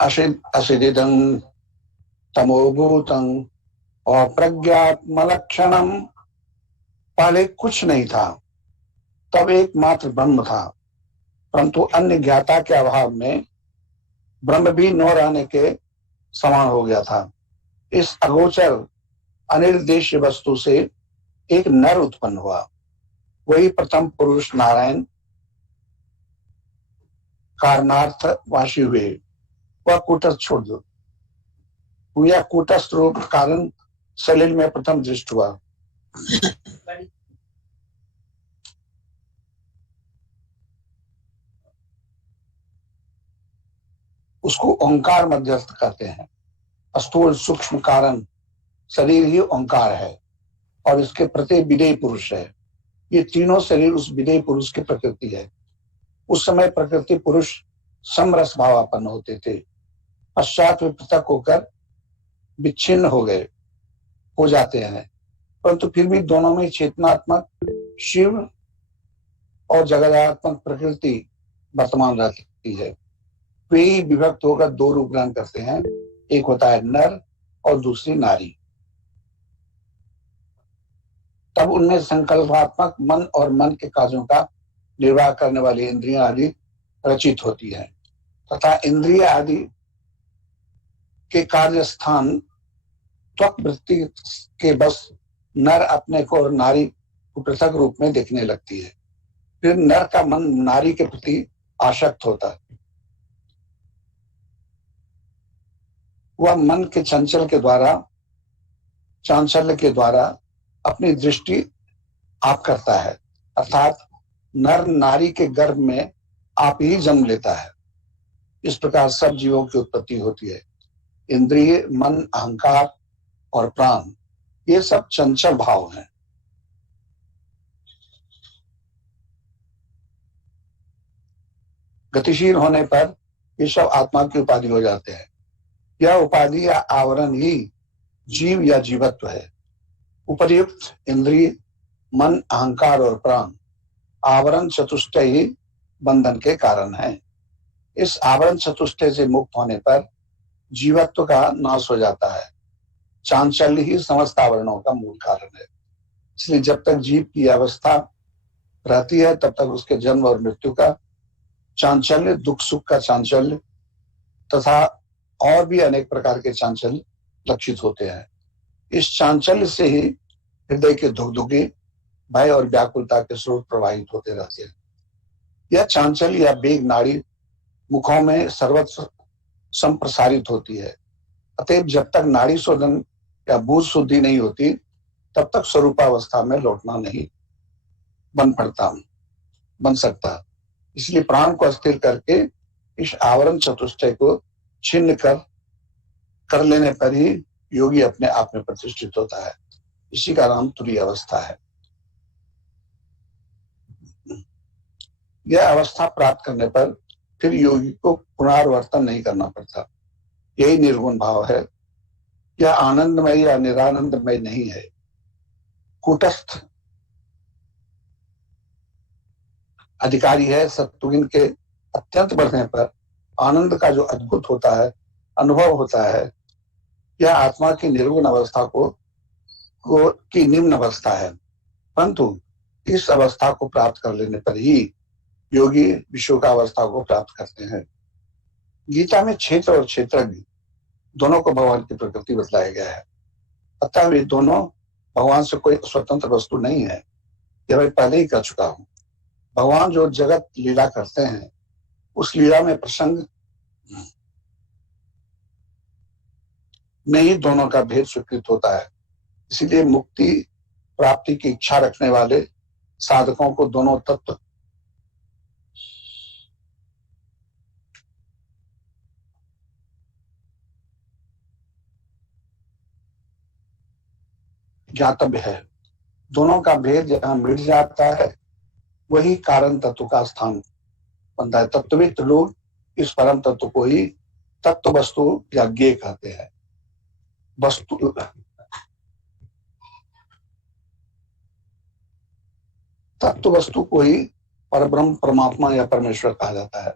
असिदिदं तमोभूतं और प्रज्ञात्म लक्षणम। पहले कुछ नहीं था, तब एकमात्र ब्रह्म था, परंतु अन्य ज्ञाता के अभाव में ब्रह्म भी न रहने के समान हो गया था। इस अगोचर अनिर्देश्य वस्तु से एक नर उत्पन्न हुआ, वही प्रथम पुरुष नारायण कारणार्थ वासी हुए। वह कूटस्थ छोड़ दो, यह कूटस्थ रूप कारण सलिल में प्रथम दृष्ट हुआ। उसको ओंकार मध्यस्थ कहते हैं। स्थूल सूक्ष्म कारण शरीर ही ओंकार है और इसके प्रति विदेय पुरुष है। ये तीनों शरीर उस विदेय पुरुष की प्रकृति है। उस समय प्रकृति पुरुष समरस भावापन्न होते थे, पश्चात वे पृथक होकर विच्छिन्न हो जाते हैं, परंतु फिर भी दोनों में चेतनात्मक शिव और जगदात्मक प्रकृति वर्तमान रहती है। वे ही विभक्त होकर दो रूप ग्रहण करते हैं, एक होता है नर और दूसरी नारी। तब उनमें संकल्पात्मक मन और मन के कार्यों का निर्वाह करने वाली इंद्रियां आदि रचित होती है, तथा इंद्रिय आदि के कार्य स्थान त्वक वृत्ति के बस नर अपने को और नारी को पृथक रूप में देखने लगती है। फिर नर का मन नारी के प्रति आसक्त होता है। वह मन के चांचल्य के द्वारा अपनी दृष्टि आप करता है, अर्थात नर नारी के गर्भ में आप ही जन्म लेता है। इस प्रकार सब जीवों की उत्पत्ति होती है। इंद्रिय, मन, अहंकार और प्राण ये सब चंचल भाव हैं। गतिशील होने पर ये सब आत्मा की उपाधि हो जाते हैं। यह उपाधि या आवरण ही जीव या जीवत्व है। उपर्युक्त इंद्रिय, मन, अहंकार और प्राण आवरण चतुष्टय ही बंधन के कारण है। इस आवरण चतुष्टय से मुक्त होने पर जीवत्व का नाश हो जाता है। चांचल्य ही समस्त आवरणों का मूल कारण है। इसलिए जब तक जीव की अवस्था रहती है तब तक उसके जन्म और मृत्यु का चांचल्य, दुख सुख का चांचल्य तथा और भी अनेक प्रकार के चांचल्य लक्षित होते हैं। इस चांचल्य से ही हृदय के धुकधुकी, भय और व्याकुलता के स्रोत प्रवाहित होते रहते हैं। यह चांचल्य या वेग नाड़ी मुखों में सर्वत्र संप्रसारित होती है। अतएव जब तक नाड़ी शोधन या बूझ शुद्धि नहीं होती तब तक स्वरूपावस्था में लौटना नहीं बन सकता। इसलिए प्राण को अस्थिर करके इस आवरण चतुष्टय को छिन्न कर लेने पर ही योगी अपने आप में प्रतिष्ठित होता है। इसी का नाम तुरीय अवस्था है। यह अवस्था प्राप्त करने पर फिर योगी को पुनरावर्तन नहीं करना पड़ता। यही निर्गुण भाव है। यह आनंदमय या निरानंदमय नहीं है। कूटस्थ अधिकारी है। सत्वगुण के अत्यंत बढ़ने पर आनंद का जो अद्भुत होता है, अनुभव होता है, यह आत्मा की निर्गुण अवस्था की निम्न अवस्था है। परंतु इस अवस्था को प्राप्त कर लेने पर ही योगी विश्व का अवस्था को प्राप्त करते हैं। गीता में क्षेत्र और क्षेत्रज्ञ दोनों को भगवान की प्रकृति बतलाया गया है। अतः वे दोनों भगवान से कोई स्वतंत्र वस्तु नहीं है। यह मैं पहले ही कह चुका हूं। भगवान जो जगत लीला करते हैं उस लीला में प्रसंग में ही दोनों का भेद स्वीकृत होता है। इसीलिए मुक्ति प्राप्ति की इच्छा रखने वाले साधकों को दोनों तत्व ज्ञातव्य है। दोनों का भेद जहां मिट जाता है वही कारण तत्व का स्थान बनता है। तत्वविद लोग इस परम तत्व को ही तत्व वस्तु या ज्ञेय कहते हैं। तत्व वस्तु को ही परब्रह्म, परमात्मा या परमेश्वर कहा जाता है।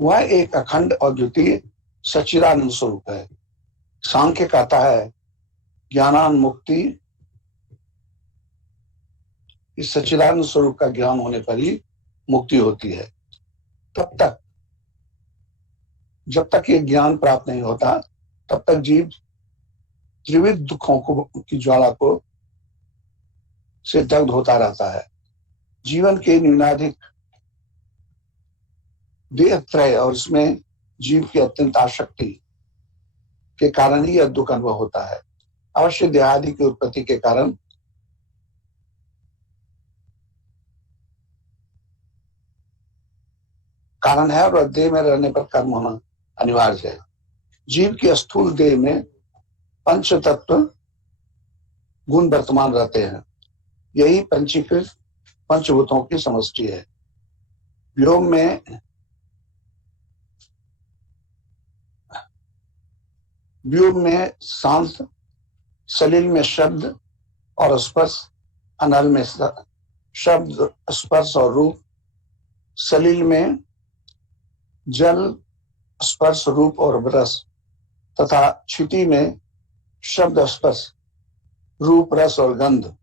वह एक अखंड और द्वितीय सच्चिदानंद स्वरूप है। सांख्य कहता है ज्ञानान मुक्ति, इस सच्चिदानंद स्वरूप का ज्ञान होने पर ही मुक्ति होती है। तब तक, जब तक ये ज्ञान प्राप्त नहीं होता, तब तक जीव त्रिविध दुखों को की ज्वाला को से दग्ध होता रहता है। जीवन के न्यूनाधिक देह त्रय और इसमें जीव की अत्यंत आसक्ति के कारण ही यह दुख अनुभव होता है। अवश्य देहादि की उत्पत्ति के कारण है और देह में रहने पर कर्म होना अनिवार्य है। जीव की स्थूल देह में पंच तत्व गुण वर्तमान रहते हैं। यही पंचीकृत पंचभूतों की समष्टि है। व्योम में शांत, सलिल में शब्द और स्पर्श, अनल में शब्द, स्पर्श और रूप, सलिल में जल, स्पर्श, रूप और रस, तथा क्षिति में शब्द, स्पर्श, रूप, रस और गंध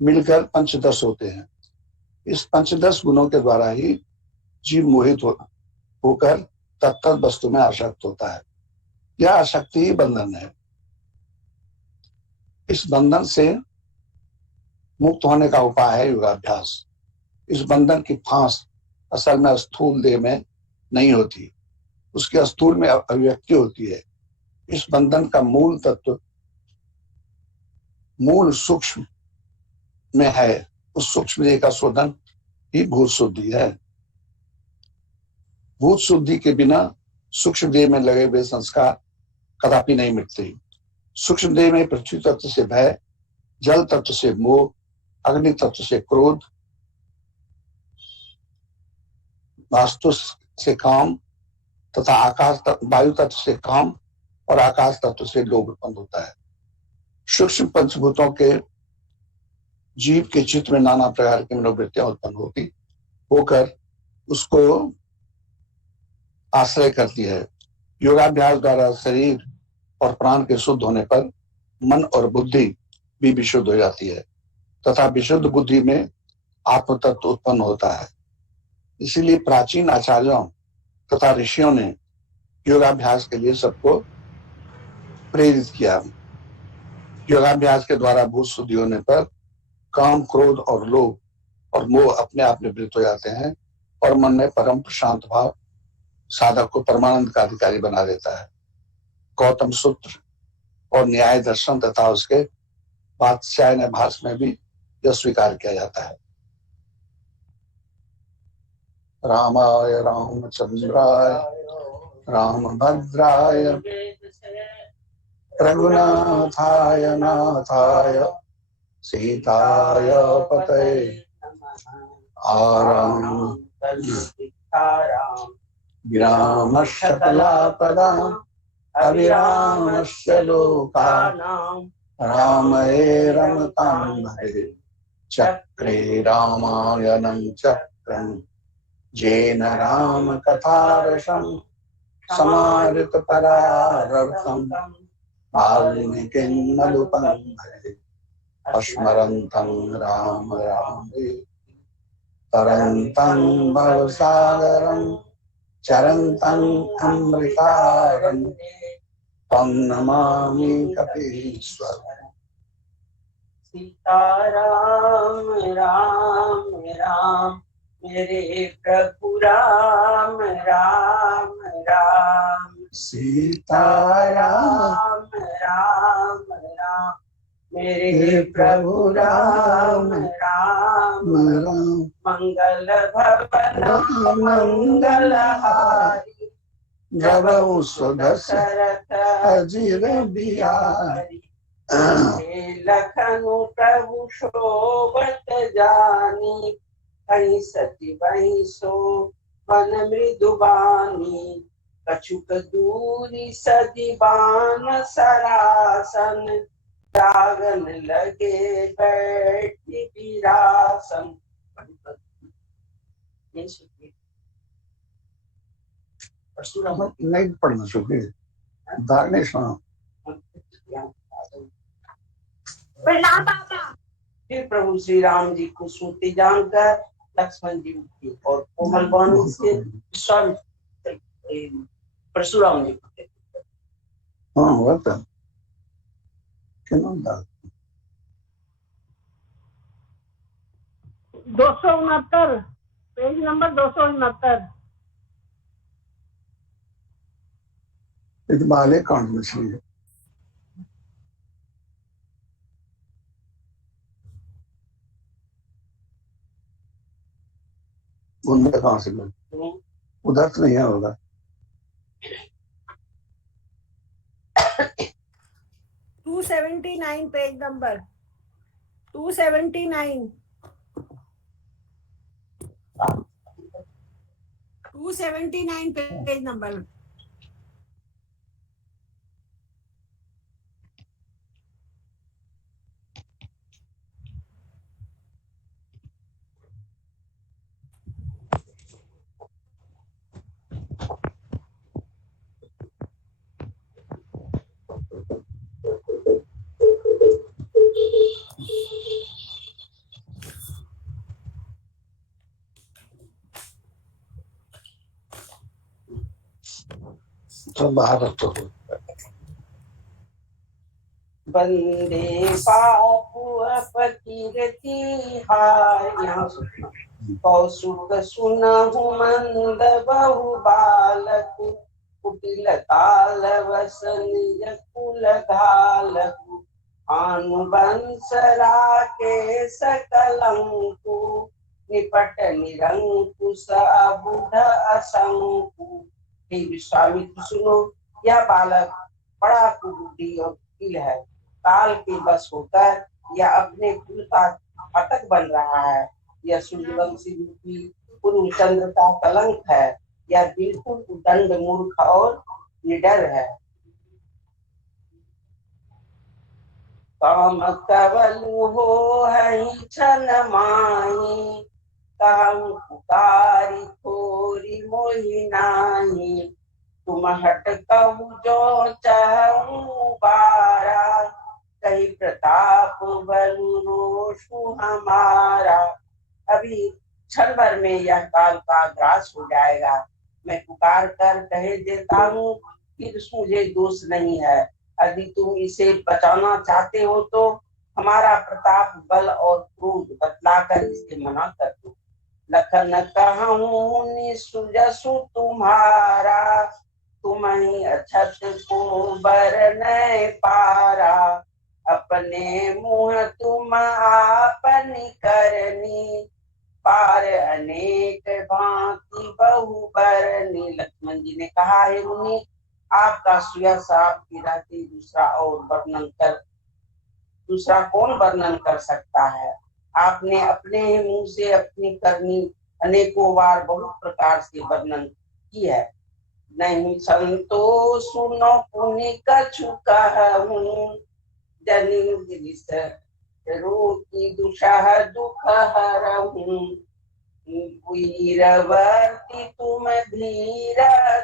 मिलकर पंचदश होते हैं। इस पंचदश गुणों के द्वारा ही जीव मोहित होकर तत्त वस्तु में आसक्त होता है। यह आसक्ति ही बंधन है। इस बंधन से मुक्त होने का उपाय है योगाभ्यास। इस बंधन की फांस असल में स्थूल देह में नहीं होती, उसके स्थूल में अभिव्यक्ति होती है। इस बंधन का मूल तत्व मूल सूक्ष्म में है। उस सूक्ष्म देह का शोधन ही भूत शुद्धि है। भूत शुद्धि के बिना सूक्ष्म देह में लगे हुए संस्कार कदापि नहीं मिटते। सूक्ष्म देह में पृथ्वी तत्व से भय, जल तत्व से मोह, अग्नि तत्व से क्रोध, वास्तु से काम तथा वायु तत्व से काम और आकाश तत्व से लोभ उत्पन्न होता है। सूक्ष्म पंचभूतों के जीव के चित्त में नाना प्रकार की मनोवृत्तियां उत्पन्न होकर उसको आश्रय करती है। योगाभ्यास द्वारा शरीर और प्राण के शुद्ध होने पर मन और बुद्धि भी विशुद्ध हो जाती है तथा विशुद्ध बुद्धि में आत्म तत्व उत्पन्न होता है। इसीलिए प्राचीन आचार्यों तथा ऋषियों ने योगाभ्यास के लिए सबको प्रेरित किया। योगाभ्यास के द्वारा भूत शुद्धि होने पर काम, क्रोध और लोभ और मोह अपने आप निवृत्त हो जाते हैं और मन में परम प्रशांत भाव साधक को परमानंद का अधिकारी बना देता है। गौतम सूत्र और न्याय दर्शन तथा उसके वात्स्यायन भाष में भी यह स्वीकार किया जाता है। रामाय रामचंद्राय रामभद्राय रघुनाथाय नाथाय सीताय पतये आराम विरामस्य कलापदाम् अविरामस्य लोकानां रामये रमतां भजे चक्रे रामायणं चक्रं येन राम कथारसं समाहृत परारर्थं वाल्मीकिं मधुपं भजे स्मरन्तं राम रामे तरन्तं भवसागरं चरन्तं अमृतारं तं नमामि कपीश्वरम्। सीताराम राम राम मेरे प्रभु राम राम राम सीताराम राम राम मेरे प्रभु राम राम राम मंगल भवन मंगलहारी द्रवहु सुदशरथ अजिर बिहारी लखनु प्रभु शोभत जानी कहीं सती वहीं सो वन मृदुबानी कछुक दूरी सदीवान सरासन जागन लगे बैठी विरासन। परशुराम नहीं पढ़ना चुके धार नहीं सुना। प्रणाम पापा। फिर प्रभु श्री राम जी को सूते जानकर लक्ष्मण जी उठे और कोमल वाणी से स्वामी परशुराम जी को हाँ होता क्यों 269 पेज नंबर 269। बाले कांड मछली है। उनमें कहाँ से मिले उधर तो नहीं है होगा। 279 पेज नंबर 279 पेज नंबर। तो बाहर रखो। वंदे पापुअपकीर्ति हार यहाँ कौसुक सुनहु मंद बहु बालक कुटिल काल वसन कुल घालकु आनुबंसरा के सकलंकु निपट निरंकुश अबुध असंकु। हे विश्वामित्र सुनो, यह बालक बड़ा कुबुद्धि और कुटिल है। काल के बस होकर यह अपने कुल का घातक बन रहा है। यह सूर्यवंशी रूपी पूर्वचंद्र का कलंक है। यह बिल्कुल उदंड मूर्ख और निडर है। काम कवलु हो है छन माही कहम पुकारी थोरी मोहि नाही। तुम हट कहु जो चाहूं बारा कही प्रताप बलु रोषु हमारा। अभी क्षण भर में यह काल का ग्रास हो जाएगा। मैं पुकार कर कह देता हूँ कि मुझे दोष नहीं है। यदि तुम इसे बचाना चाहते हो तो हमारा प्रताप बल और क्रोध बतलाकर इसे मना कर दो। लखन कहूँ निसुजसु तुम्हारा तुम ही अछत को बर नहीं पारा। अपने मुँह तुम आपनी करनी पार अनेक भांति बहु बरनी। लक्ष्मण जी ने कहा, हे मुनि, आपका सुयश आपकी रहती दूसरा कौन वर्णन कर सकता है। आपने अपने मुंह से अपनी करनी अनेकों बार बहुत प्रकार से वर्णन की है। नहीं संतोष सुनो पुनि कछु कहूं जनि रोगी दुषह दुख हरहूं। वीरवर्ती तुम धीर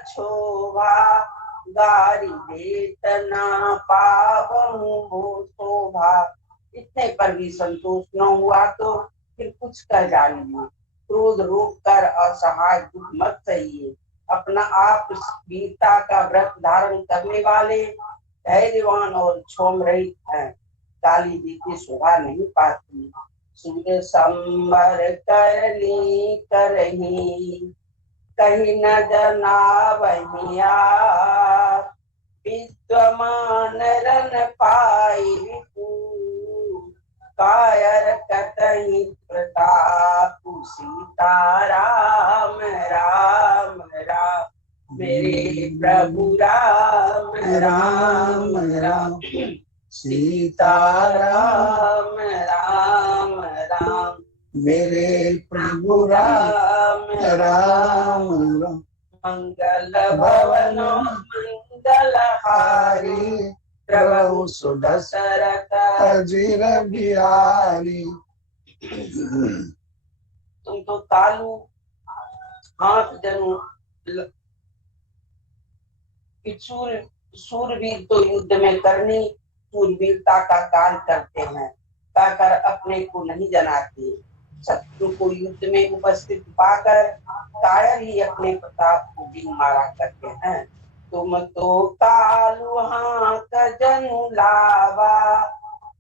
छोभा गारी देतना पावहूं भो शोभा। इतने पर भी संतोष न हुआ तो फिर कुछ कह जाइए। क्रोध रोक कर असहाय दुख मत सहिए। अपना आप वीरता का व्रत धारण करने वाले धैर्यवान और क्षोभ रहित हैं। काली जी की शोभा नहीं पाती। सूर्य संबर करली करही कहीं न जना बहिया। विद्यमान रन पाई कायर कतही प्रताप। सीताराम राम राम मेरे प्रभु राम राम राम सीताराम राम राम मेरे प्रभु राम राम राम मंगल भवन मंगलहारी प्रभु सुदशरथ अजीर बिहारी। तुम तो तालू हाथ जनु कि सूरवीर तो युद्ध में करनी सूरवीरता का काल करते हैं, कहकर अपने को नहीं जनाते। शत्रु को युद्ध में उपस्थित पाकर कायर ही अपने प्रताप को भी मारा करते हैं। तुम तो कालू हाँक जनु लावा,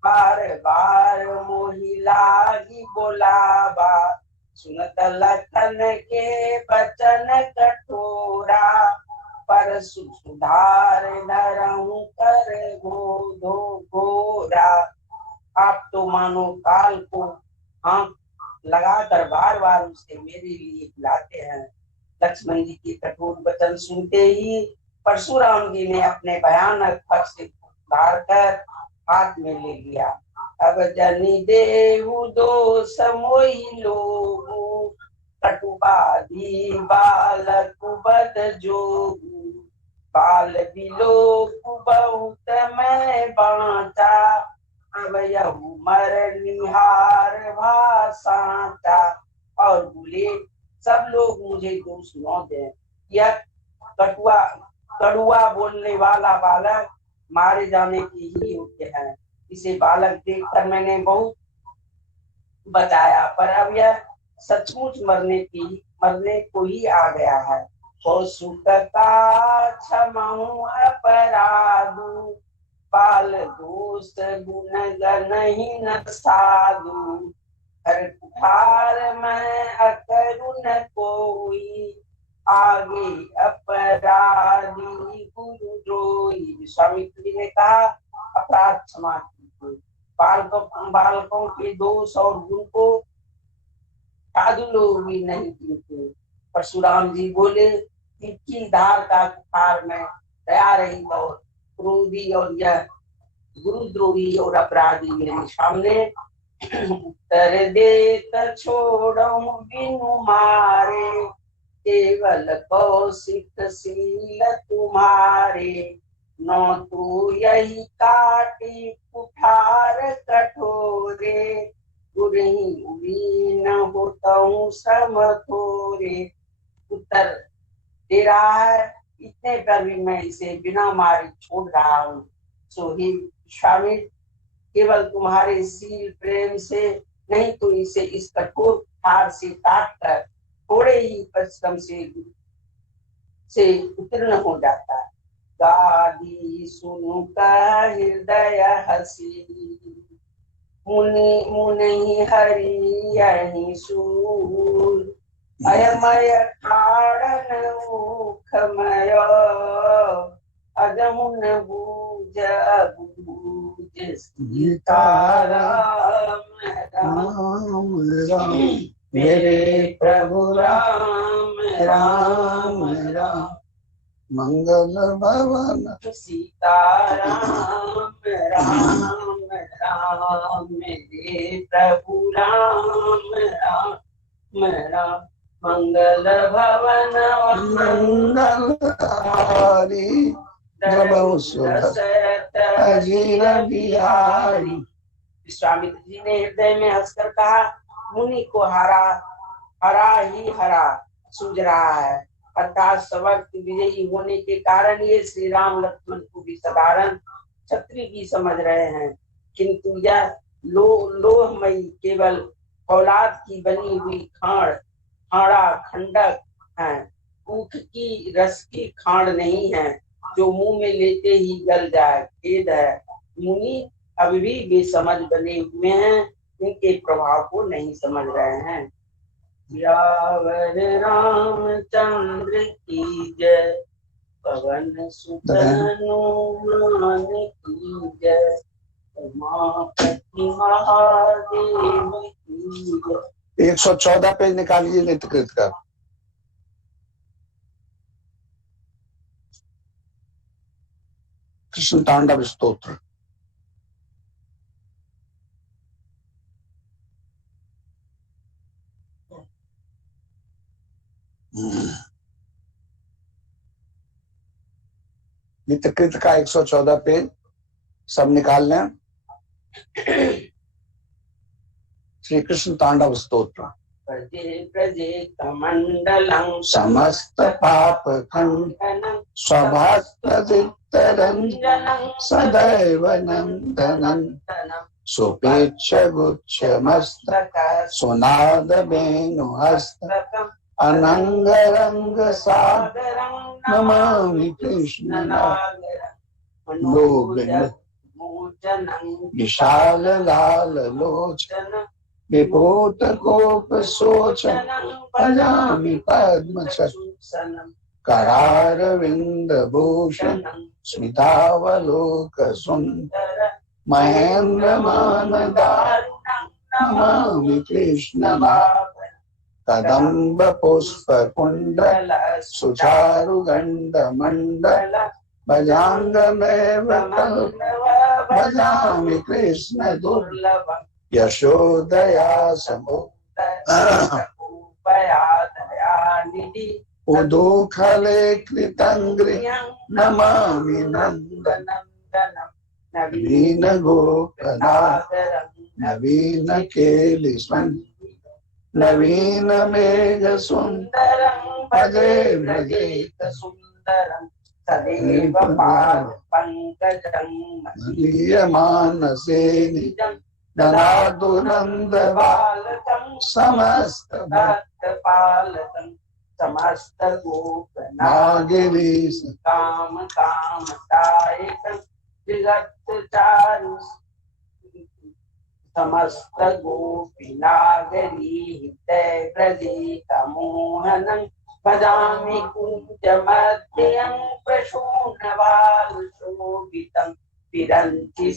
बार बार मोहि लागी बोलावा। सुनत लखन के बचन कठोरा, पर सुधार नरहु कर गोधो घोरा। आप तो मानो काल को आंख लगाकर बार बार उसे मेरे लिए बुलाते हैं। लक्ष्मण जी के कठोर वचन सुनते ही परशुराम जी ने अपने भयानक पक्ष से उतार कर हाथ में ले लिया। अब जनि देहु दोष मोहि लोगु, कटुबाधी बालक बद जोगु। बाल बिलोकु बहुत मैं बाँचा, अब यहु मर निहार भाषाचा। और बोले सब लोग मुझे दोष न दें, यह कड़ुआ बोलने वाला बालक मारे जाने की ही योग्य है। इसे बालक देखकर मैंने बहुत बचाया, पर अब यह सचमुच मरने को ही आ गया है। सुख का क्षमाहु अपराधु, बाल दोष गुण गनहि न साधु। हर कुठार में अकरुण कोई, आगे अपराधी गुरु द्रोही। स्वामी जी ने कहा अपराध क्षमा कीजिए, बालकों के दोष और गुण को साधु लोग भी नहीं गिनते। परशुराम जी बोले कि धार का कुठार में दया रही और क्रोधी और यह गुरुद्रोही और अपराधी मेरे सामने। उत्तर देकर छोड़ो बिनु मारे, केवल कौशिक शील तुम्हारे। न तो यही काटी कुठार कठोरे, गुरही न होतहु श्रम थोरे। उत्तर दे रहा है, इतने पर भी मैं इसे बिना मारे छोड़ रहा हूँ। सो ही स्वामी, केवल तुम्हारे शील प्रेम से, नहीं तो इसे इस कठोर कुठार से काट कर थोड़े ही परिश्रम से उत्तीर्ण हो जाता है। गादी सुनु का हृदय हसी, मुनि मुनि हरि यही सूर। अयमय ठाड़न मुखमय, अजमुन बूझ बूझ। सीताराम राम राम, मेरे प्रभु राम राम राम। मंगल भवन सीताराम राम राम, मेरे प्रभु राम राम राम। मंगल भवन मंगलहारी, अजीर बिहारी। विश्वामित्र जी ने हृदय में हंसकर कहा, मुनि को हरा ही हरा सूझ रहा है। अर्थात सवक्त विजयी होने के कारण ये श्री राम लक्ष्मण को भी साधारण क्षत्रिय भी समझ रहे हैं, किंतु यह लोहमयी केवल औलाद की बनी हुई खाड़ा खंडक है, ऊख की रस की खाड़ नहीं है जो मुंह में लेते ही गल जाए। खेद है, मुनि अभी भी बेसमझ बने हुए हैं, इनके प्रभाव को नहीं समझ रहे हैं। सियावर रामचंद्र की जय, पवन सुत हनुमान की जय, उमापति महादेव की जय। 114 पेज निकालिए नित्यकृत का। कृष्ण तांडव स्तोत्र। नित्यकृत का 114 पेज सब निकाल लें। श्री कृष्ण तांडव स्तोत्र। प्रजे प्रजे कमंडलं समस्त पाप खंडनं स्वभावरंजनं सदैव नंदनं सुपेच्छ गुच्छ मस्तक सुनाद वेणुहस्त अनंगरंग सागरं नमामि कृष्ण विशाल लाल लोचन विभूत कोप सोचन भजामि पद्मचरणं करारविंद भूषण स्मितावलोक सुंदर महेंद्र मानदारुणं नमामि कृष्ण कदम्ब पुष्प कुंडल सुचारुगंड मंडल भजांगमेव भजामि कृष्ण दुर्लभ यशोदया समुदयादयानिधि उदोखले कृतंग्रियं नमामि नंदनंदनं नवीन गोपनादरं नवीन केलिस्वं नवीन मेघ सुंदरं भजे भजेत सुंदरं सदैव पाद पंकजं मदीयमानसे निजं ददातु नन्दबालकं समस्त भक्तपालकं समस्त गोपनागिरीश काम कामदायकं जगत् चारु समस्त गोपीनागरी हृदय व्रजित मोहनं भजामि कुञ्जमध्यं प्रशूनवालशोभितं विरञ्चि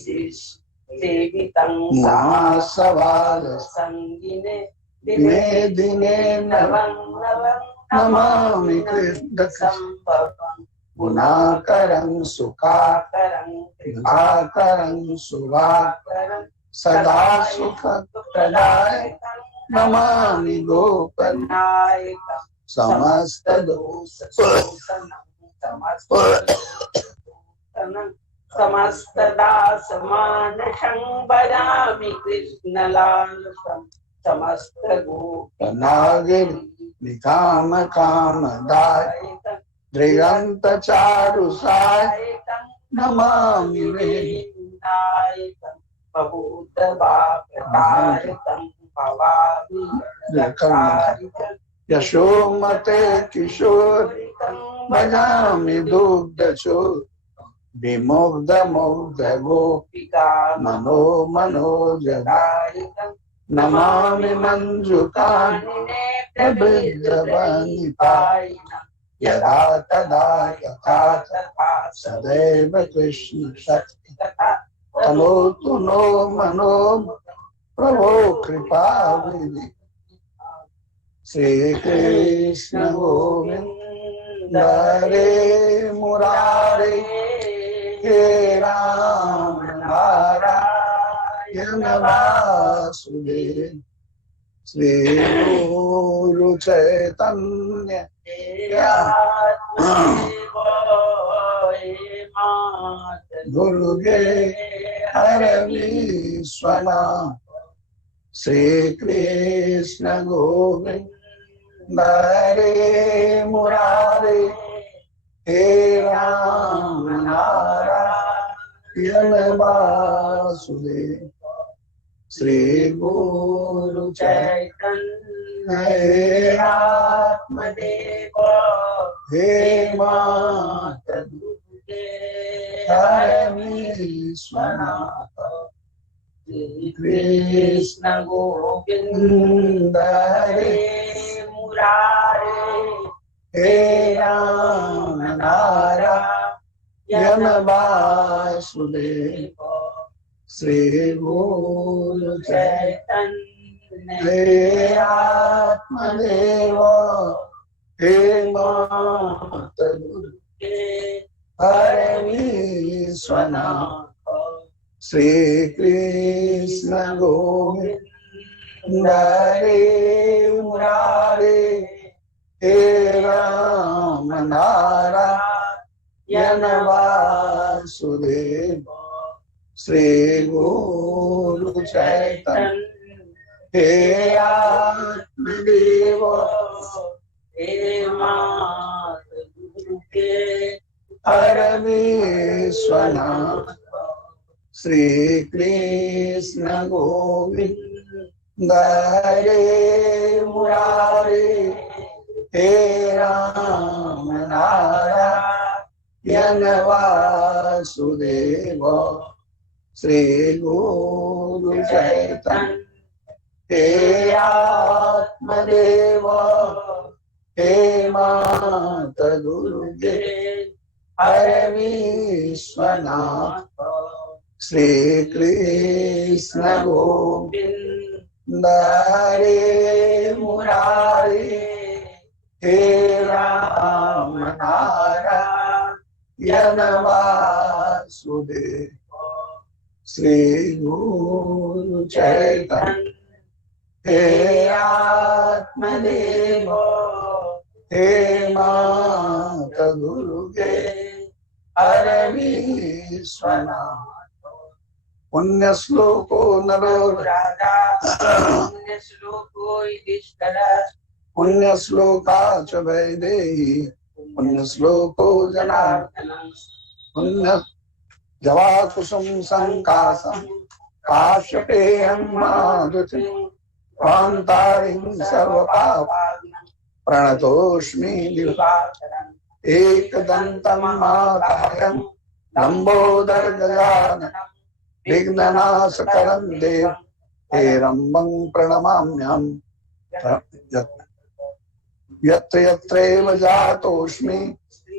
सेवितं महासवाल संगिने दिने दिने नवं नवं नमामि कृष्ण संभवं गुणाकरं सुखाकरं कृपाकरं शुभाकरं सदा सुख प्रदायकं नमामि गोपनायकं समस्त दोष शोषणं समस्त दास मानसं भजामि कृष्णलालसं समस्त गोपनागिरि निकाम कामदायकं दृगंत चारु सायकं नमामि नायकं बहुत बाप्रतारकं भवाभिरक्षारितं यशोमते किशोरितं भजामि दुग्धचोर विमुग्ध मुग्ध गोपिका मनो मनोजदायकं नमामि मंजुकानिने प्रबुद्धवनितायिनं यदा तदा यथा तथा सदैव कृष्ण शक्ति कथा तनोतु नो मनो प्रभो कृपा विधि श्री कृष्ण गोविंद हरे मुरारे हे राम नारायण वासुदेव श्री गुरु चैतन्य गुरुगे हर विश्वनाथ श्री कृष्ण गोविंद हरे मुरारे हे राम नारायण वासुदेव श्री गुरु चैतन्य हे आत्मदेव हे माता दुर्गे हर विश्वनाथ कृष्ण गोविंद हरे मुरारे हे राम नारायण वासुदेव श्री गुरु चैतन्य हे आत्मदेव हे माता दुर्गे हरे विश्वनाथ श्री कृष्ण गोविंद हरे मुरारे हे राम नारायण वासुदेव श्री गुरु चैतन्य हे देव हे मात दुर्गे हर विश्वनाथ श्री कृष्ण गोविंद हरे मुरारे हे राम नारायण वासुदेव श्री गुरु चैतन्य हे आत्मदेव हे मात दुर्गे हरे विश्वनाथ श्री कृष्ण गोविंद हरे मुरारे हे राम नारायण वासुदेव श्री गुरु चैतन्य हे आत्मदेव हे मात दुर्गे हरे विश्वनाथ पुण्य श्लोको नरो राजा पुण्य श्लोको युधिष्ठिर पुण्य श्लोका च वैदेही पुण्य श्लोको जनार्दन पुण्य जवा कुसुम संकासम काश्यपेयं मारुतिं कांतारिं सर्वपाप प्रणतोष्मि दिवाकरम् एकदन्तं महाकायं लंबोदर गजाननं विघ्ननाशकरं देवं हेरम्बं प्रणमाम्यहम् यत्र यत्रैव जातोऽस्मि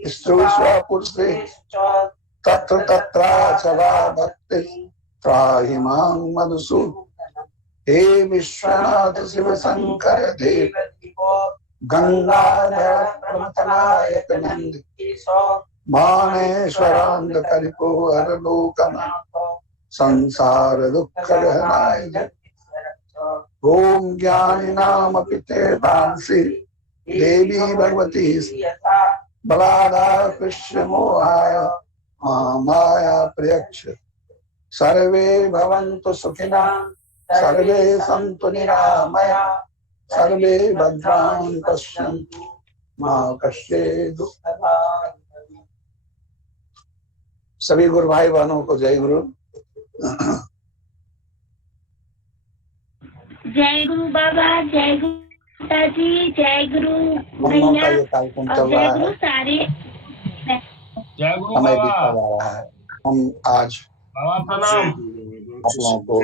स्त्रीष्वपुरुषे तत्र तत्राचला भक्ति त्राहि मां मधुसूदन हे विश्वनाथ शिव शंकर देव गंगाधर प्रमथनायक नंद मानेश्वरांध करिको हर लोकनाथ संसार दुख हरनाय ओम ज्ञानी नाम पिते तांसी देवी भगवती बलादा कृष्ण मोहाय माया प्रयक्ष सर्वे भवन्तु सुखिना सर्वे सन्तु निरामया सर्वे भद्राणि पश्यन्तु मा कश्चित् दुःखभाग्। सभी गुरु भाई बहनों को जय गुरु। जय गुरु बाबा, जय गुरु पिताजी, जय गुरु भैया ये कार्यक्रम और चल जय रहा गुरु है, सारे। जय गुरु समय बाबा। बीता जा रहा है। हम आज बाबा प्रणाम। आप लोगों को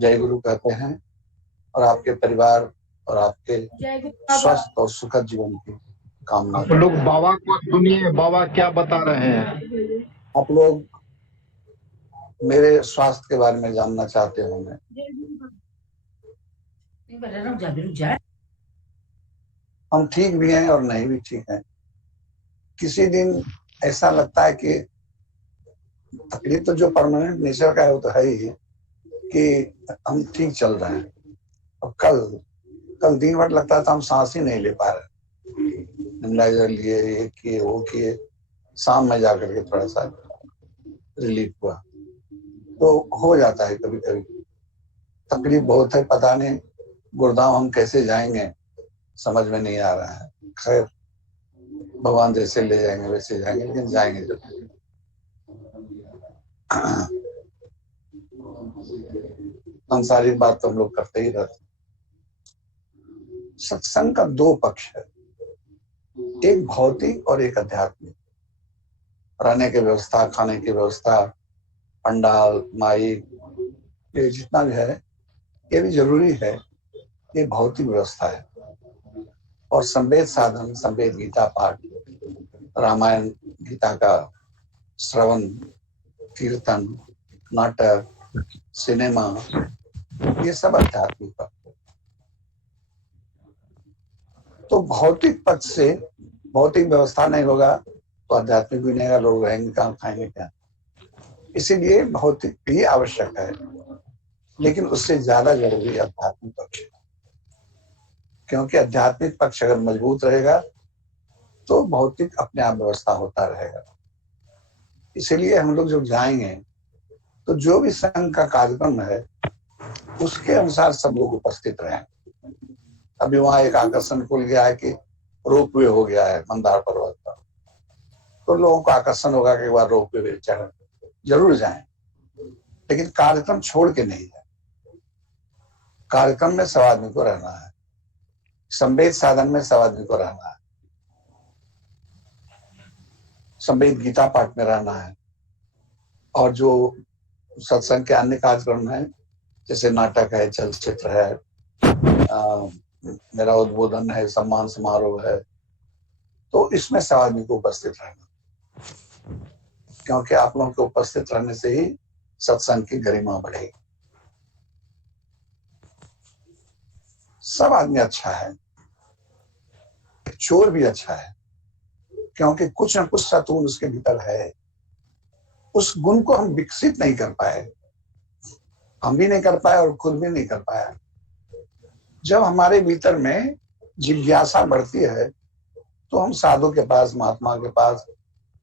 जय गुरु कहते हैं और आपके परिवार और आपके स्वस्थ और सुखद जीवन की कामना। आप लोग बाबा को सुनिए, बाबा क्या बता रहे हैं। आप लोग मेरे स्वास्थ्य के बारे में जानना चाहते होंगे। हम ठीक भी हैं और नहीं भी ठीक हैं। किसी दिन ऐसा लगता है कि तकलीफ तो जो परमानेंट नेचर का है वो तो है ही कि हम ठीक चल रहे हैं। अब कल दिन भर लगता था हम सांस ही नहीं ले पा रहे, नेबुलाइजर लिए, ये किए वो किए, शाम में जाकर के थोड़ा सा रिलीफ हुआ। तो हो जाता है कभी कभी, तकलीफ बहुत है, पता नहीं गुड़गांव हम कैसे जाएंगे समझ में नहीं आ रहा है। खैर भगवान जैसे ले जाएंगे वैसे जाएंगे, लेकिन जाएंगे जरूर। सांसारिक बात तो हम लोग करते ही रहते। सत्संग का दो पक्ष है, एक भौतिक और एक आध्यात्मिक। रहने की व्यवस्था, खाने की व्यवस्था, पंडाल, माइक, ये जितना भी है ये भी जरूरी है, ये भौतिक व्यवस्था है। और संवेद साधन, संवेद गीता पाठ, रामायण गीता का श्रवण, कीर्तन, नाटक, सिनेमा, ये सब आध्यात्मिक पक्ष है। तो भौतिक पक्ष से भौतिक व्यवस्था नहीं होगा तो आध्यात्मिक भी नहीं होगा, लोग रहेंगे कहाँ, खाएंगे क्या। इसीलिए भौतिक भी आवश्यक है, लेकिन उससे ज्यादा जरूरी आध्यात्मिक पक्ष है। क्योंकि आध्यात्मिक पक्ष अगर मजबूत रहेगा तो भौतिक अपने आप व्यवस्था होता रहेगा। इसीलिए हम लोग जब जाएंगे तो जो भी संघ का कार्यक्रम है उसके अनुसार सब लोग उपस्थित रहें। अभी वहां एक आकर्षण खुल गया है कि रोपवे हो गया है मंदार पर्वत पर, तो लोगों को आकर्षण होगा कि एक बार रोपवे पे चढ़ जरूर जाएं, लेकिन कार्यक्रम छोड़ के नहीं जाए। कार्यक्रम में सब आदमी को रहना है, संवेद साधन में सब आदमी को रहना है, संवेद गीता पाठ में रहना है, और जो सत्संग के अन्य कार्यक्रम है जैसे नाटक है, चलचित्र है, मेरा उद्बोधन है, सम्मान समारोह है, तो इसमें सब आदमी को उपस्थित रहना, क्योंकि आप लोगों के उपस्थित रहने से ही सत्संग की गरिमा बढ़ेगी। सब आदमी अच्छा है, चोर भी अच्छा है, क्योंकि कुछ न कुछ सत्गुण उसके भीतर है। उस गुण को हम विकसित नहीं कर पाए, हम भी नहीं कर पाए और खुद भी नहीं कर पाया। जब हमारे भीतर में जिज्ञासा बढ़ती है तो हम साधु के पास, महात्मा के पास,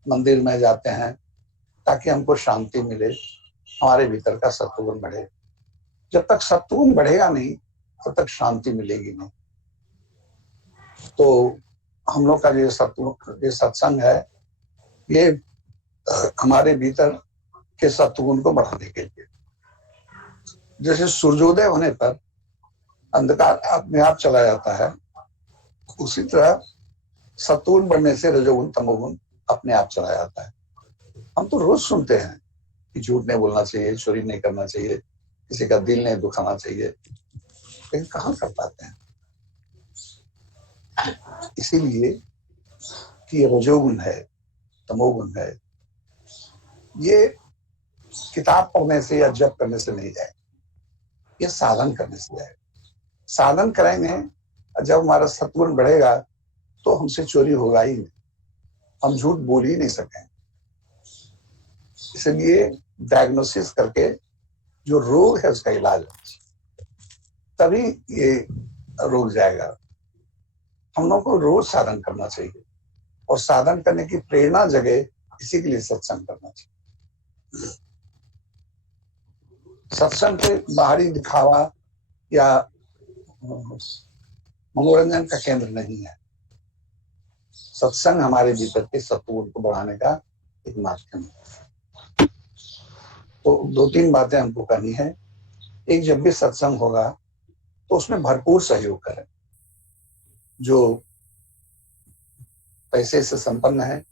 मंदिर में जाते हैं ताकि हमको शांति मिले, हमारे भीतर का सत्वगुण बढ़े। जब तक सत्वगुण बढ़ेगा नहीं तब तक शांति मिलेगी नहीं। तो हम लोग का ये सत्संग है, ये हमारे भीतर के सत्वगुण को बढ़ाने के लिए। जैसे सूर्योदय होने पर अंधकार अपने आप चला जाता है, उसी तरह सत्वगुण बढ़ने से रजोगुण तमोगुण अपने आप चला जाता है। हम तो रोज सुनते हैं कि झूठ नहीं बोलना चाहिए, चोरी नहीं करना चाहिए, किसी का दिल नहीं दुखाना चाहिए, लेकिन कहाँ कर पाते हैं? इसीलिए कि ये रजोगुण है, तमोगुण है, ये किताब पढ़ने से या जप करने से नहीं जाए, ये साधन करने से जाए। साधन करेंगे, जब हमारा सत्वगुण बढ़ेगा तो हमसे चोरी होगा ही नहीं, हम झूठ बोल ही नहीं सकें। इसलिए डायग्नोसिस करके जो रोग है उसका इलाज तभी ये रोग जाएगा। हम लोग को रोज साधन करना चाहिए, और साधन करने की प्रेरणा जगे, इसी के लिए सत्संग करना चाहिए। सत्संग के बाहरी दिखावा या मनोरंजन का केंद्र नहीं है। सत्संग हमारे भीतर के सत्वगुण को बढ़ाने का एक माध्यम है। तो 2-3 बातें हमको करनी है। एक, जब भी सत्संग होगा तो उसमें भरपूर सहयोग करें। जो पैसे से संपन्न है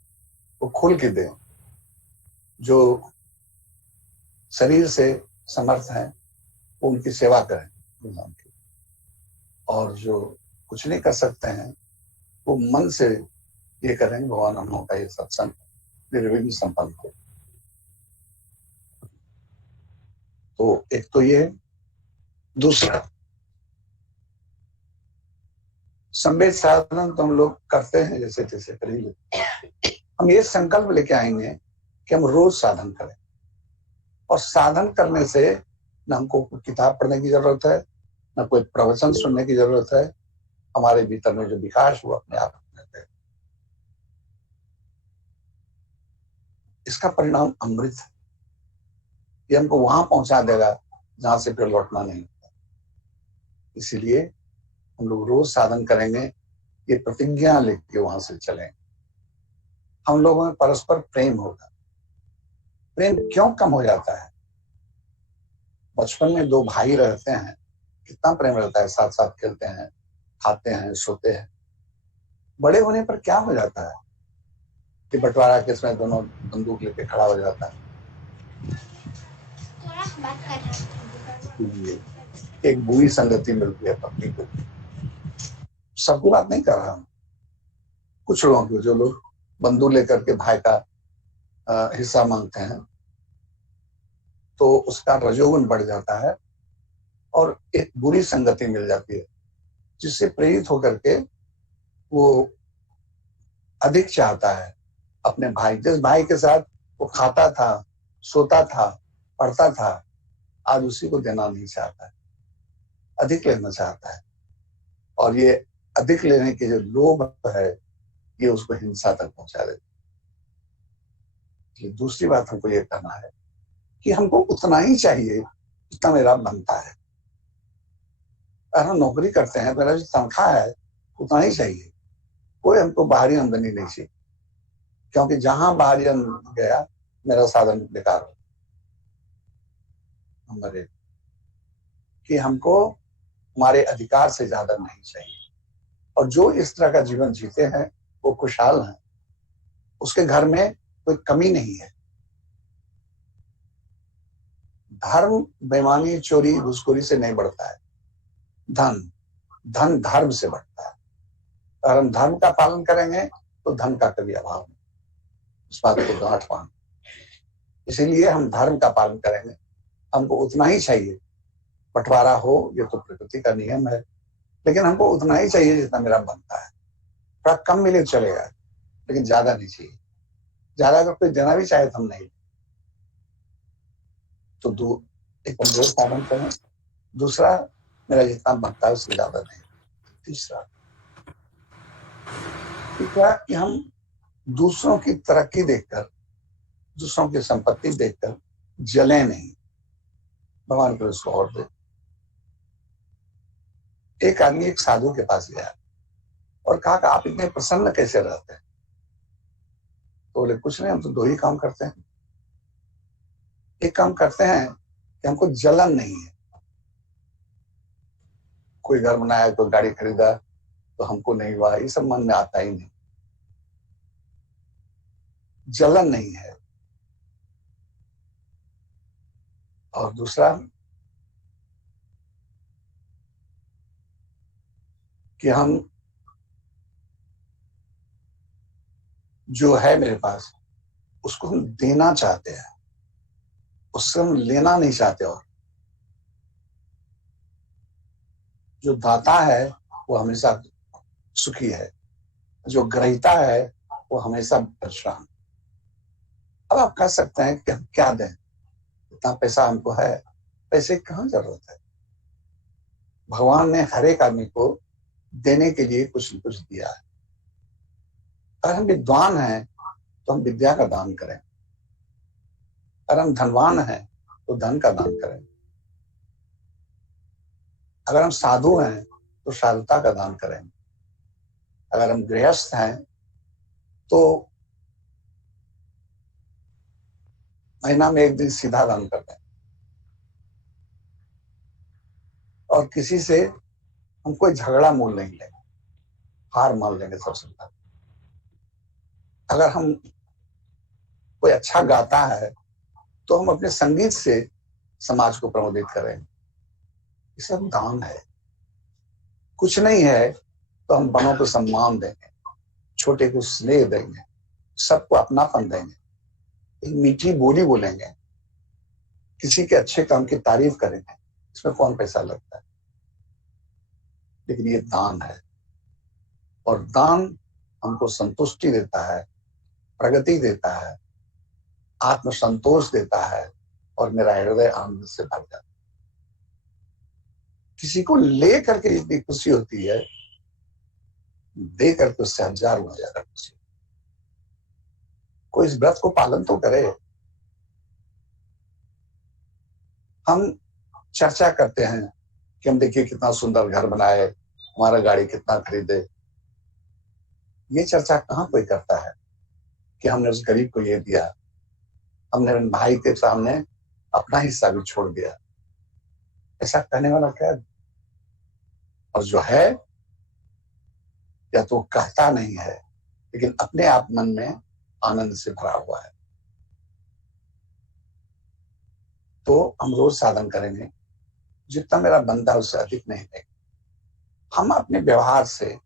वो खुल के दें, जो शरीर से समर्थ है वो उनकी सेवा करें, और जो कुछ नहीं कर सकते हैं वो मन से ये करें, भगवान हम लोगों का ये सत्संग निर्विघ्न संपन्न हो। तो एक तो ये, दूसरा संवेद साधन तो हम लोग करते हैं जैसे तैसे कर ही लेते। हम ये संकल्प लेके आएंगे कि हम रोज साधन करें, और साधन करने से न हमको किताब पढ़ने की जरूरत है, न कोई प्रवचन सुनने की जरूरत है। हमारे भीतर में जो विकास हुआ अपने आप होता है। इसका परिणाम अमृत है, ये हमको वहां पहुंचा देगा जहां से फिर लौटना नहीं होता। इसीलिए हम लोग रोज साधन करेंगे, ये प्रतिज्ञा लेके वहां से चलेंगे। हम लोगों में परस्पर प्रेम होगा। प्रेम क्यों कम हो जाता है? बचपन में 2 भाई रहते हैं, कितना प्रेम रहता है, साथ साथ खेलते हैं, खाते हैं, सोते हैं। बड़े होने पर क्या हो जाता है कि बंटवारा केस में दोनों बंदूक लेके खड़ा हो जाता है। एक बुरी संगति मिलती है पत्नी को। सबको बात नहीं कर रहा हूं, कुछ लोगों को, जो लोग बंदूक लेकर के भाई का हिस्सा मांगते हैं, तो उसका रजोगुण बढ़ जाता है और एक बुरी संगति मिल जाती है, जिससे प्रेरित होकर के वो अधिक चाहता है अपने भाई, जिस भाई के साथ वो खाता था, सोता था, पढ़ता था, आज उसी को देना नहीं चाहता है, अधिक लेना चाहता है। और ये अधिक लेने के जो लोभ है, ये उसको हिंसा तक पहुंचा देता है। दूसरी बात हमको ये करना है कि हमको उतना ही चाहिए जितना मेरा बनता है। अगर हम नौकरी करते हैं, मेरा जो तनख्वाह है उतना ही चाहिए, कोई हमको बाहरी आमदनी नहीं चाहिए, क्योंकि जहां बाहरी आमदनी गया मेरा साधन बेकार हो। नंबर 1 कि हमको हमारे अधिकार से ज्यादा नहीं चाहिए, और जो इस तरह का जीवन जीते हैं वो खुशहाल हैं, उसके घर में कोई कमी नहीं है। धर्म बेईमानी, चोरी, घूसखोरी से नहीं बढ़ता है। धन धर्म से बढ़ता है। अगर हम धर्म का पालन करेंगे तो धन का कभी अभाव नहीं, इस बात को गांठ बांध। इसीलिए हम धर्म का पालन करेंगे, हमको उतना ही चाहिए। बंटवारा हो, ये तो प्रकृति का नियम है, लेकिन हमको उतना ही चाहिए जितना मेरा बनता है। थोड़ा कम मिले चलेगा, लेकिन ज्यादा नहीं चाहिए। ज्यादा अगर कोई देना भी चाहे तो हम नहीं। तो एक कमजोर साधन करें। दूसरा, मेरा जितना बनता है उससे ज्यादा नहीं। तीसरा कि हम दूसरों की तरक्की देखकर, दूसरों की संपत्ति देखकर जले नहीं। भगवान को उसको और दे। एक आदमी एक साधु के पास गया और कहा कि आप इतने प्रसन्न कैसे रहते हैं? तो बोले कुछ नहीं, हम तो 2 ही काम करते हैं। एक काम करते हैं कि हमको जलन नहीं है। कोई घर बनाया, कोई गाड़ी खरीदा तो हमको नहीं हुआ, ये सब मन में आता ही नहीं। जलन नहीं है। और दूसरा कि हम जो है मेरे पास उसको हम देना चाहते हैं, उससे हम लेना नहीं चाहते। और जो दाता है वो हमेशा सुखी है, जो ग्रहीता है वो हमेशा परेशान। अब आप कह सकते हैं कि हम क्या दें, इतना पैसा हमको है, पैसे की कहाँ जरूरत है? भगवान ने हर एक आदमी को देने के लिए कुछ न कुछ दिया है। अगर हम विद्वान हैं तो हम विद्या का दान करें, अगर हम धनवान हैं तो धन का दान करें, अगर हम साधु हैं तो साधुता का दान करें, अगर हम गृहस्थ हैं तो महीना में 1 दिन सीधा दान कर दें। और किसी से हम कोई झगड़ा मोल नहीं लेंगे, हार मान लेंगे सबसे पहले। अगर हम कोई अच्छा गाता है तो हम अपने संगीत से समाज को प्रमोदित करें। ये सब दान है। कुछ नहीं है तो हम बड़ों को सम्मान देंगे, छोटे को स्नेह देंगे, सबको अपनापन देंगे, एक मीठी बोली बोलेंगे, किसी के अच्छे काम की तारीफ करेंगे। इसमें कौन पैसा लगता है? लेकिन ये दान है, और दान हमको संतुष्टि देता है, प्रगति देता है, आत्मसंतोष देता है, और मेरा हृदय आनंद से भर जाता है। किसी को ले करके इतनी खुशी होती है, दे करके उससे 1000 गुना ज्यादा खुशी। कोई इस व्रत को पालन तो करे। हम चर्चा करते हैं कि हम देखिए कितना सुंदर घर बनाए, हमारा गाड़ी कितना खरीदे। ये चर्चा कहाँ कोई करता है कि हमने उस गरीब को ये दिया, हमने अपने भाई के सामने अपना हिस्सा भी छोड़ दिया। ऐसा कहने वाला क्या? और जो है या तो कहता नहीं है, लेकिन अपने आप मन में आनंद से भरा हुआ है। तो हम रोज साधन करेंगे, जितना मेरा बनता है उससे अधिक नहीं देंगे। हम अपने व्यवहार से,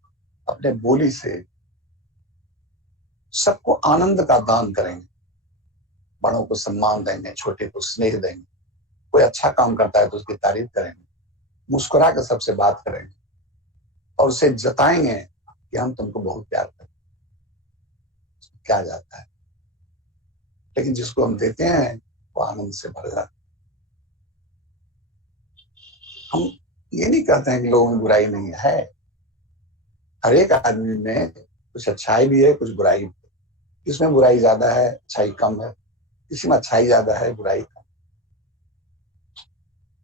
अपने बोली से सबको आनंद का दान करेंगे। बड़ों को सम्मान देंगे, छोटे को स्नेह देंगे, कोई अच्छा काम करता है तो उसकी तारीफ करेंगे, मुस्कुरा कर सबसे बात करेंगे, और उसे जताएंगे कि हम तुमको बहुत प्यार करते हैं। क्या जाता है? लेकिन जिसको हम देते हैं वो आनंद से भर जाता है। हम ये नहीं कहते हैं कि लोगों में बुराई नहीं है। हर एक आदमी में कुछ अच्छाई भी है, कुछ बुराई भी है। किसमें बुराई ज्यादा है, अच्छाई कम है, किसी में अच्छाई ज्यादा है, बुराई कम।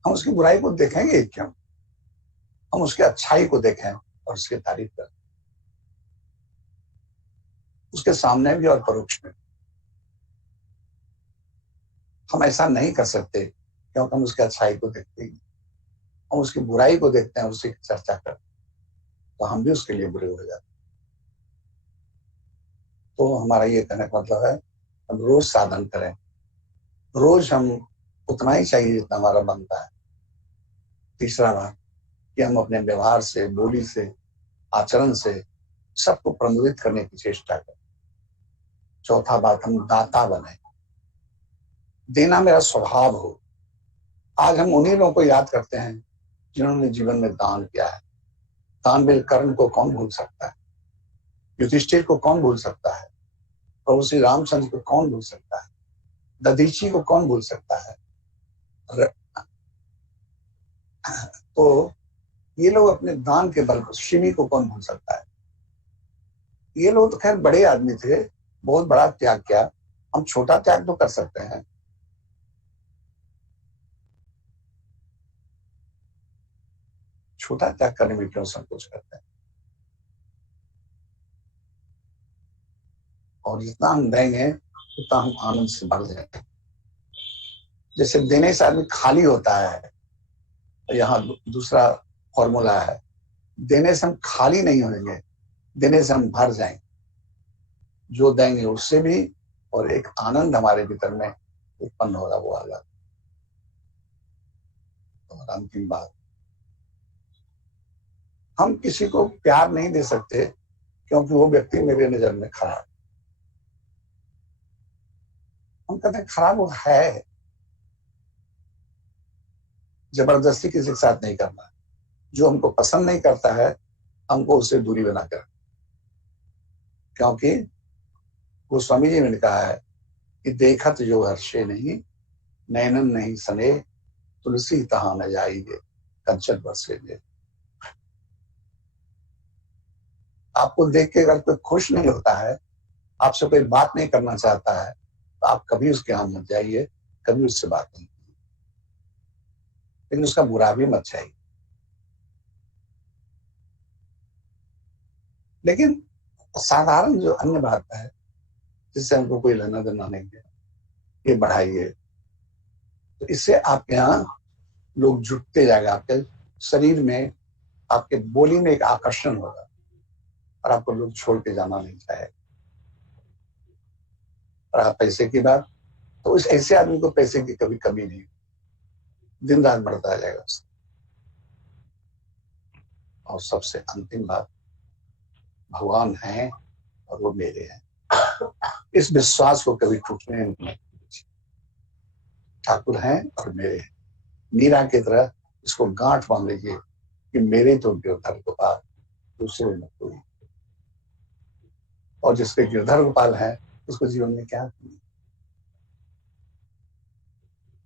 हम उसकी बुराई को देखेंगे क्यों? हम उसके अच्छाई को देखें और उसकी तारीफ करें, उसके सामने भी और परोक्ष में। हम ऐसा नहीं कर सकते क्योंकि हम उसके अच्छाई को देखते ही, हम उसकी बुराई को देखते हैं, उसकी चर्चा करते, तो हम भी उसके लिए बुरे हो जाते। तो हमारा ये कहने का मतलब है हम रोज साधन करें, रोज हम उतना ही चाहिए जितना हमारा बनता है। तीसरा बात कि हम अपने व्यवहार से, बोली से, आचरण से सबको प्रमोदित करने की चेष्टा करें। चौथा बात, हम दाता बने, देना मेरा स्वभाव हो। आज हम उन्हीं लोगों को याद करते हैं जिन्होंने जीवन में दान किया है। दानवीर कर्ण को कौन भूल सकता है, युधिष्ठिर को कौन भूल सकता है, प्रभु श्री रामचंद्र को कौन भूल सकता है, दधीची को कौन भूल सकता है। तो ये लोग अपने दान के बल पर, शिवी को कौन भूल सकता है। ये लोग तो खैर बड़े आदमी थे, बहुत बड़ा त्याग किया, हम छोटा त्याग तो कर सकते हैं। छोटा त्याग करने में क्यों संकोच करते हैं। और जितना हम देंगे उतना हम आनंद से भर जाएंगे। जैसे देने से आदमी खाली होता है, यहाँ दूसरा फॉर्मूला है, देने से हम खाली नहीं होंगे, देने से हम भर जाएंगे। जो देंगे उससे भी, और एक आनंद हमारे भीतर में उत्पन्न होगा, वो आ जाता। और अंतिम बात, हम किसी को प्यार नहीं दे सकते क्योंकि वो व्यक्ति मेरे नजर में खराब, हम कहते हैं खराब वो है। जबरदस्ती किसी के साथ नहीं करना। जो हमको पसंद नहीं करता है हमको उससे दूरी बना कर, क्योंकि गोस्वामी जी ने कहा है कि देखत जो हर्षे नहीं, नैनन नहीं सने, तुलसी तहां न जाइए, कंचन बरसे दे। आपको देख के अगर कोई खुश नहीं होता है, आपसे कोई बात नहीं करना चाहता है, तो आप कभी उसके यहाँ मत जाइए, कभी उससे बात नहीं कीजिए, लेकिन उसका बुरा भी मत चाहिए। लेकिन साधारण जो अन्य बात है जिससे हमको कोई लेना देना नहीं है, ये बढ़ाइए, तो इससे आपके यहाँ लोग जुटते जाएगा, आपके शरीर में, आपके बोली में एक आकर्षण होगा और आपको लोग छोड़ के जाना नहीं चाहेगा। और आप पैसे की बात, तो उस ऐसे आदमी को पैसे की कभी कमी नहीं, दिन रात बढ़ता जाएगा उससे। और सबसे अंतिम बात, भगवान हैं और वो मेरे हैं, इस विश्वास को कभी टूटने नहीं दीजिए। ठाकुर हैं और मेरे हैं, मीरा की तरह इसको गांठ बांध लीजिए कि मेरे तो गिरधर गोपाल, दूसरे में कोई। और जिसके गिरधर गोपाल है उसको जीवन में क्या करना,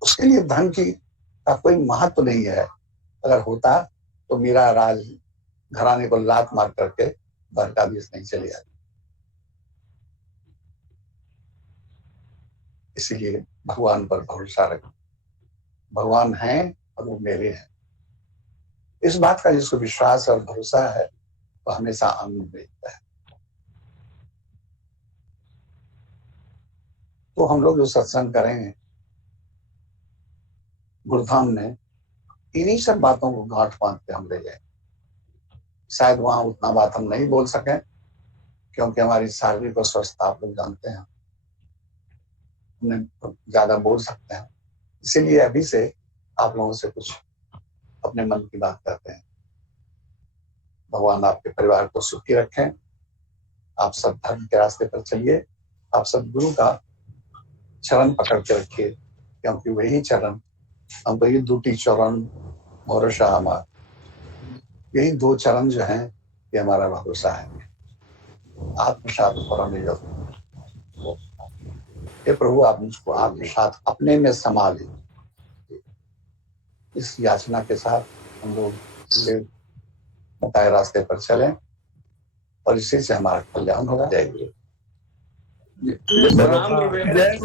उसके लिए धन की का कोई महत्व नहीं है। अगर होता तो मीरा राज घराने को लात मार करके द्वारकाधीश नहीं चली जाती। इसीलिए भगवान पर भरोसा रखें, भगवान हैं और वो मेरे हैं। इस बात का जिसको विश्वास और भरोसा है वो हमेशा आनंद मिलता है। तो हम लोग जो सत्संग करेंगे गुरुधाम में, इन्हीं सब बातों को गांठ बांध के हम ले जाए। शायद वहां उतना बात हम नहीं बोल सकें क्योंकि हमारी शारीरिक स्वस्थता आप लोग जानते हैं, ज्यादा बोल सकते हैं। इसीलिए अभी से आप लोगों से कुछ अपने मन की बात करते हैं। भगवान आपके परिवार को सुखी रखें, आप सब धर्म के रास्ते पर चलिए, आप सब गुरु का चरण पकड़ के रखिए, क्योंकि वही चरण हमको, ये दूटी चरण भरोसा हमारा, यही दो चरण जो हैं ये हमारा भरोसा है। आत्मसात परम योग, हे प्रभु आप मुझको आत्मसात अपने में संभाले। इस याचना के साथ हम लोग बताए रास्ते पर चलें और इसी से हमारा कल्याण होगा। जय गुरु। जय